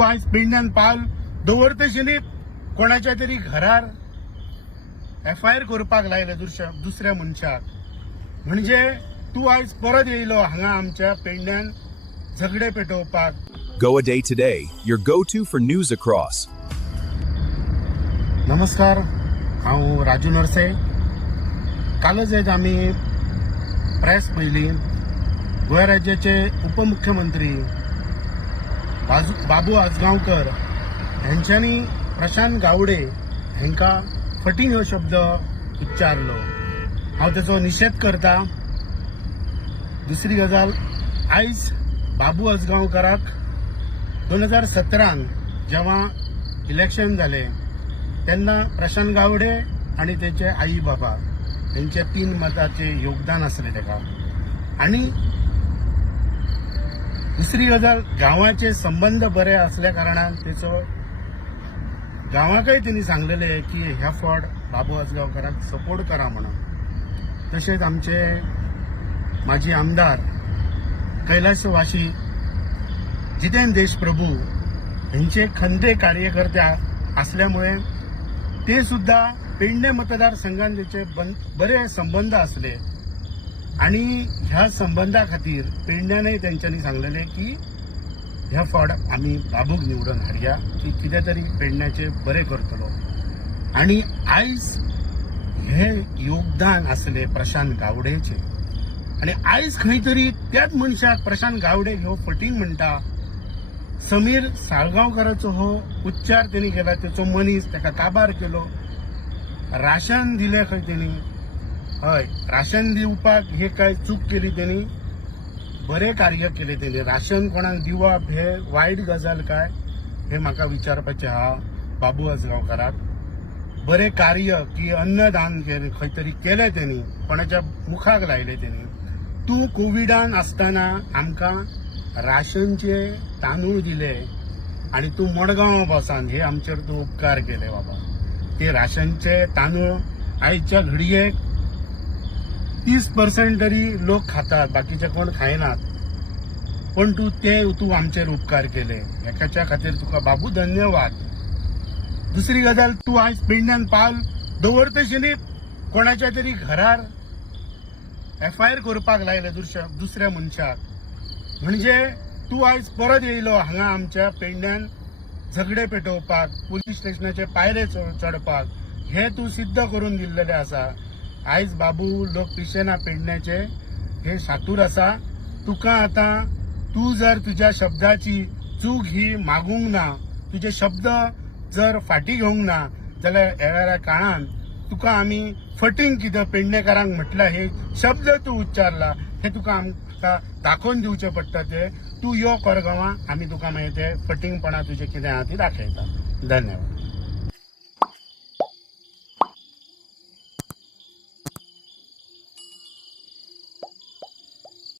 तू आज पेडण्यान पावल दवरतशी न्ही कोणाच्या तरी घरार FIR करपाक लायले दुसऱ्या मनशाक. म्हणजे तू आज परत येयलो हांगा आमच्या पेडण्यान झगडे पेटोवपाक. Goa Day Today, your go-to for news across. नमस्कार, हांव राजू नरसे. कालच एक आमी प्रेस पयली गोंय राज्याचे उपमुख्यमंत्री बाबू आजगांवकर हांच्यांनी प्रशांत गावडे हांकां फटींग हो शब्द उच्चारलो. हांव ताचो निशेध करता. दुसरी गजाल, आयज बाबू आजगांवकराक 2017 जेव्हा इलेक्शन जाले तेन्ना प्रशांत गावडे आणि त्याचे आई बाबा यांचे 3 मताचे योगदान असले ताका. आणि दुसरी गजाल, गांवाचे संबंध बरे असल्या कारणान त्याचो गांवाकय त्यांनी सांगलेले की ह्या फावट बाबू आजगांवकराक सपोर्ट करा म्हणून. तशेंच आमचे माजी आमदार कैलासवासी जितेंद्र देशप्रभू यांचे खंदे कार्यकर्ते असल्यामुळे ते सुद्धा पेडणे मतदारसंघात त्याचे बरे संबंध असले आणि ह्या संबंधा खातीर पेडण्यानंय त्यांच्यानी सांगलेले की ह्या फावट आम्ही बाबूक निवडून हाडया की कितें तरी पेडण्याचे बरे करतलो. आणि आयज हे योगदान असले प्रशांत गावडेचे. आणि आयज खंय तरी त्याच मनशाक प्रशांत गावडे ह्यो फटींग म्हणटा. समीर साळगांवकराचो हो उच्चार त्यांनी केला, त्याचो मनीस ताका काबार केलो. राशन दिले खंय त्यांनी, हय राशन दिवपाक हे काय चूक केली त्यांनी, बरे कार्य केले त्यांनी. राशन कोणाक दिवप हे वायट गजाल काय हे म्हाका विचारपाचें आहा बाबू आजगांवकराक. बरे कार्य की अन्नदान खंय तरी केले त्यांनी, कोणाच्या मुखाक लायले त्यांनी. तूं कोविडान आसतना आमकां राशनचे तांदूळ दिले आणि तू मडगांव बसान हे आमचेर तू उपकार केले बाबा. ते राशनचे तांदूळ आयच्या घडयेक 30% तरी लोक खातात, बाकीचे कोण खायनात. पण तू आमचेर उपकार केले, एकाच्या खातीर तुका बाबू धन्यवाद. दुसरी गजाल, तू आज पेडण्यान पावल दवरतशी न्ही कोणाच्या तरी घरार FIR करपाक लायले दुसऱ्या मनशाक. म्हणजे तू आज परत येयलो हांगा आमच्या पेडण्यान झगडे पेटोवपाक, पुलीस स्टेशनाचे पायरे चडपाक. हे तू सिद्ध करून दिल्लेले आसा. आयज बाबू लोक पिशेना पेडण्याचे हे शातूर आसा. तुका आता तू जर तुझ्या शब्दाची चूक ही मागूंक ना, तुझे शब्द जर फाटी घेवंक ना जाल्यार ह्या काळान तुका आमी फटींग कितें पेडणेकारांक म्हटलं हे शब्द तू उच्चारला हे तुका आमकां दाखोवन दिवचे पडटा. ते तू यो कोरगांवां, आमी तुका मागीर ते फटींगपणा तुजे कितें आहा ती दाखयता. धन्यवाद.